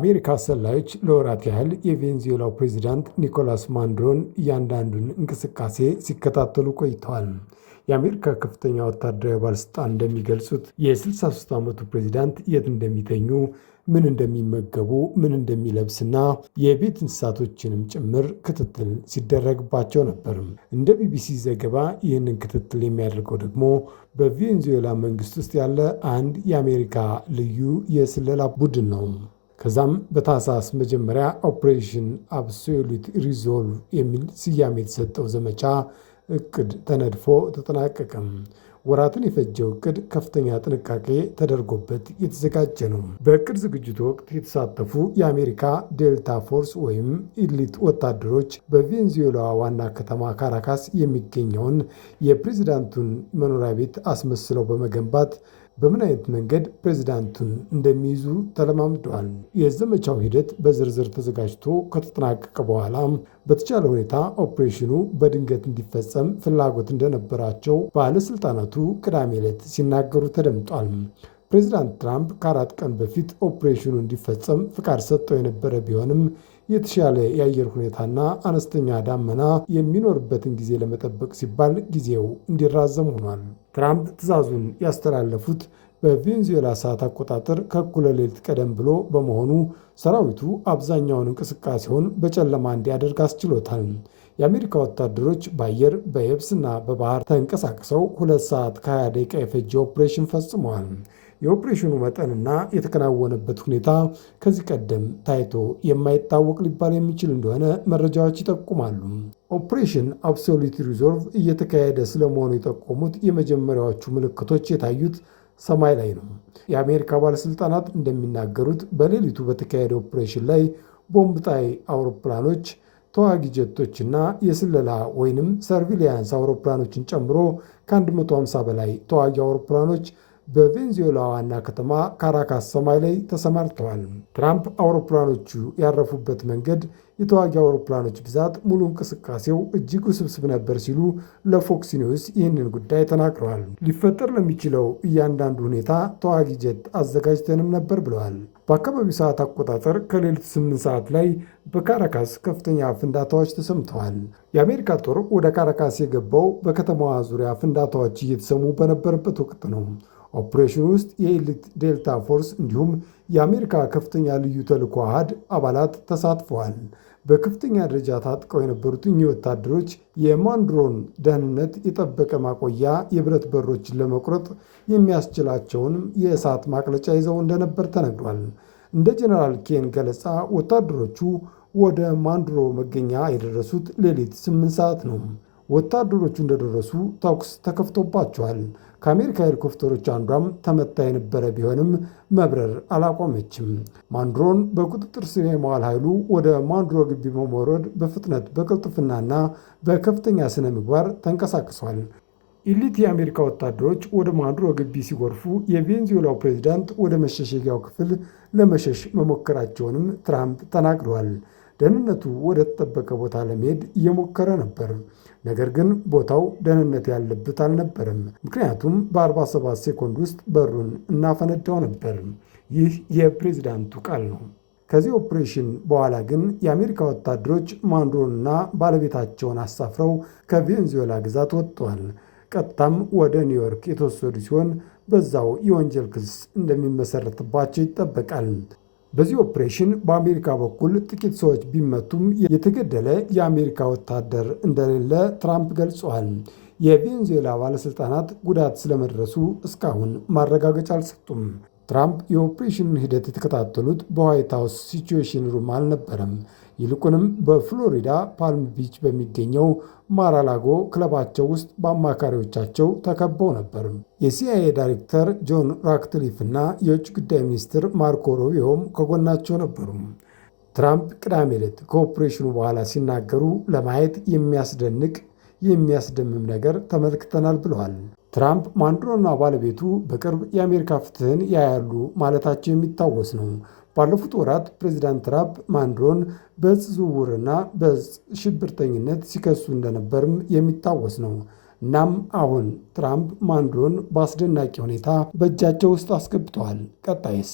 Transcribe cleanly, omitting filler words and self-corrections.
የአሜሪካ ሰላዮች ለወራት ያህል የቬኔዙዌላው ፕሬዚዳንት ኒኮላስ ማዱሮን እያንዳንዱን እንቅስቃሴ ሲከታተሉ ቆይተዋል። የአሜሪካ ከፍተኛ ወታደራዊ ባለስልጣን እንደሚገልጹት የ63 ዓመቱ ፕሬዚዳንት የት እንደሚተኙ፣ ምን እንደሚመገቡ፣ ምን እንደሚለብስና የቤት እንስሳቶችንም ጭምር ክትትል ሲደረግባቸው ነበር። እንደ ቢቢሲ ዘገባ ይህንን ክትትል የሚያደርገው ደግሞ በቬኔዙዌላ መንግስት ውስጥ ያለ አንድ የአሜሪካ ልዩ የስለላ ቡድን ነው። ከዛም በታህሳስ መጀመሪያ ኦፕሬሽን አብሶሉት ሪዞልቭ የሚል ስያሜ የተሰጠው ዘመቻ እቅድ ተነድፎ ተጠናቀቀም። ወራትን የፈጀው እቅድ ከፍተኛ ጥንቃቄ ተደርጎበት የተዘጋጀ ነው። በእቅድ ዝግጅቱ ወቅት የተሳተፉ የአሜሪካ ዴልታ ፎርስ ወይም ኢሊት ወታደሮች በቬኔዙዌላ ዋና ከተማ ካራካስ የሚገኘውን የፕሬዚዳንቱን መኖሪያ ቤት አስመስለው በመገንባት በምን አይነት መንገድ ፕሬዚዳንቱን እንደሚይዙ ተለማምደዋል። የዘመቻው ሂደት በዝርዝር ተዘጋጅቶ ከተጠናቀቀ በኋላ በተቻለ ሁኔታ ኦፕሬሽኑ በድንገት እንዲፈጸም ፍላጎት እንደነበራቸው ባለስልጣናቱ ቅዳሜ ዕለት ሲናገሩ ተደምጧል። ፕሬዚዳንት ትራምፕ ከ4 ቀን በፊት ኦፕሬሽኑ እንዲፈጸም ፍቃድ ሰጥተው የነበረ ቢሆንም የተሻለ የአየር ሁኔታና አነስተኛ ዳመና የሚኖርበትን ጊዜ ለመጠበቅ ሲባል ጊዜው እንዲራዘም ሆኗል። ትራምፕ ትዕዛዙን ያስተላለፉት በቬኔዙዌላ ሰዓት አቆጣጠር ከእኩለ ሌሊት ቀደም ብሎ በመሆኑ ሰራዊቱ አብዛኛውን እንቅስቃሴውን በጨለማ እንዲያደርግ አስችሎታል። የአሜሪካ ወታደሮች በአየር በየብስና በባህር ተንቀሳቅሰው 2 ሰዓት ከ20 ደቂቃ የፈጀ ኦፕሬሽን ፈጽመዋል። የኦፕሬሽኑ መጠንና የተከናወነበት ሁኔታ ከዚህ ቀደም ታይቶ የማይታወቅ ሊባል የሚችል እንደሆነ መረጃዎች ይጠቁማሉ። ኦፕሬሽን አብሶሉት ሪዞልቭ እየተካሄደ ስለመሆኑ የጠቆሙት የመጀመሪያዎቹ ምልክቶች የታዩት ሰማይ ላይ ነው። የአሜሪካ ባለስልጣናት እንደሚናገሩት በሌሊቱ በተካሄደ ኦፕሬሽን ላይ ቦምብ ጣይ አውሮፕላኖች፣ ተዋጊ ጀቶችና የስለላ ወይንም ሰርቪሊያንስ አውሮፕላኖችን ጨምሮ ከ150 በላይ ተዋጊ አውሮፕላኖች በቬኔዙዌላ ዋና ከተማ ካራካስ ሰማይ ላይ ተሰማርተዋል። ትራምፕ አውሮፕላኖቹ ያረፉበት መንገድ፣ የተዋጊ አውሮፕላኖች ብዛት፣ ሙሉ እንቅስቃሴው እጅግ ውስብስብ ነበር ሲሉ ለፎክስ ኒውስ ይህንን ጉዳይ ተናግረዋል። ሊፈጠር ለሚችለው እያንዳንዱ ሁኔታ ተዋጊ ጀት አዘጋጅተንም ነበር ብለዋል። በአካባቢው ሰዓት አቆጣጠር ከሌሊቱ 8 ሰዓት ላይ በካራካስ ከፍተኛ ፍንዳታዎች ተሰምተዋል። የአሜሪካ ጦር ወደ ካራካስ የገባው በከተማዋ ዙሪያ ፍንዳታዎች እየተሰሙ በነበረበት ወቅት ነው። ኦፕሬሽን ውስጥ የኤሊት ዴልታ ፎርስ እንዲሁም የአሜሪካ ከፍተኛ ልዩ ተልዕኮ አሃድ አባላት ተሳትፈዋል። በከፍተኛ ደረጃ ታጥቀው የነበሩት እኚህ ወታደሮች የማዱሮን ደህንነት የጠበቀ ማቆያ የብረት በሮችን ለመቁረጥ የሚያስችላቸውንም የእሳት ማቅለጫ ይዘው እንደነበር ተነግሯል። እንደ ጀነራል ኬን ገለጻ ወታደሮቹ ወደ ማዱሮ መገኛ የደረሱት ሌሊት 8 ሰዓት ነው። ወታደሮቹ እንደደረሱ ተኩስ ተከፍቶባቸዋል። ከአሜሪካ ሄሊኮፕተሮች አንዷም ተመታ የነበረ ቢሆንም መብረር አላቆመችም። ማዱሮን በቁጥጥር ስር የመዋል ኃይሉ ወደ ማዱሮ ግቢ በመውረድ በፍጥነት በቅልጥፍናና በከፍተኛ ስነ ምግባር ተንቀሳቅሷል። ኢሊት የአሜሪካ ወታደሮች ወደ ማዱሮ ግቢ ሲጎርፉ የቬኔዙዌላው ፕሬዚዳንት ወደ መሸሸጊያው ክፍል ለመሸሽ መሞከራቸውንም ትራምፕ ተናግረዋል። ደህንነቱ ወደ ተጠበቀ ቦታ ለመሄድ እየሞከረ ነበር። ነገር ግን ቦታው ደህንነት ያለበት አልነበረም። ምክንያቱም በ47 ሴኮንድ ውስጥ በሩን እናፈነዳው ነበር። ይህ የፕሬዚዳንቱ ቃል ነው። ከዚህ ኦፕሬሽን በኋላ ግን የአሜሪካ ወታደሮች ማዱሮንና ባለቤታቸውን አሳፍረው ከቬኔዙዌላ ግዛት ወጥተዋል። ቀጥታም ወደ ኒውዮርክ የተወሰዱ ሲሆን በዛው የወንጀል ክስ እንደሚመሰረትባቸው ይጠበቃል። በዚህ ኦፕሬሽን በአሜሪካ በኩል ጥቂት ሰዎች ቢመቱም የተገደለ የአሜሪካ ወታደር እንደሌለ ትራምፕ ገልጸዋል። የቬኔዙዌላ ባለሥልጣናት ጉዳት ስለመድረሱ እስካሁን ማረጋገጫ አልሰጡም። ትራምፕ የኦፕሬሽኑን ሂደት የተከታተሉት በዋይት ሃውስ ሲቹዌሽን ሩም አልነበረም። ይልቁንም በፍሎሪዳ ፓልም ቢች በሚገኘው ማራላጎ ክለባቸው ውስጥ በአማካሪዎቻቸው ተከበው ነበር። የሲአይኤ ዳይሬክተር ጆን ራትክሊፍ እና የውጭ ጉዳይ ሚኒስትር ማርኮ ሩቢዮም ከጎናቸው ነበሩ። ትራምፕ ቅዳሜ ዕለት ከኦፕሬሽኑ በኋላ ሲናገሩ ለማየት የሚያስደምም ነገር ተመልክተናል ብለዋል። ትራምፕ ማዱሮና ባለቤቱ በቅርብ የአሜሪካ ፍትህን ያያሉ ማለታቸው የሚታወስ ነው። ባለፉት ወራት ፕሬዚዳንት ትራምፕ ማዱሮን በዕፅ ዝውውርና በዕፅ ሽብርተኝነት ሲከሱ እንደነበርም የሚታወስ ነው። እናም አሁን ትራምፕ ማዱሮን በአስደናቂ ሁኔታ በእጃቸው ውስጥ አስገብተዋል። ቀጣይስ?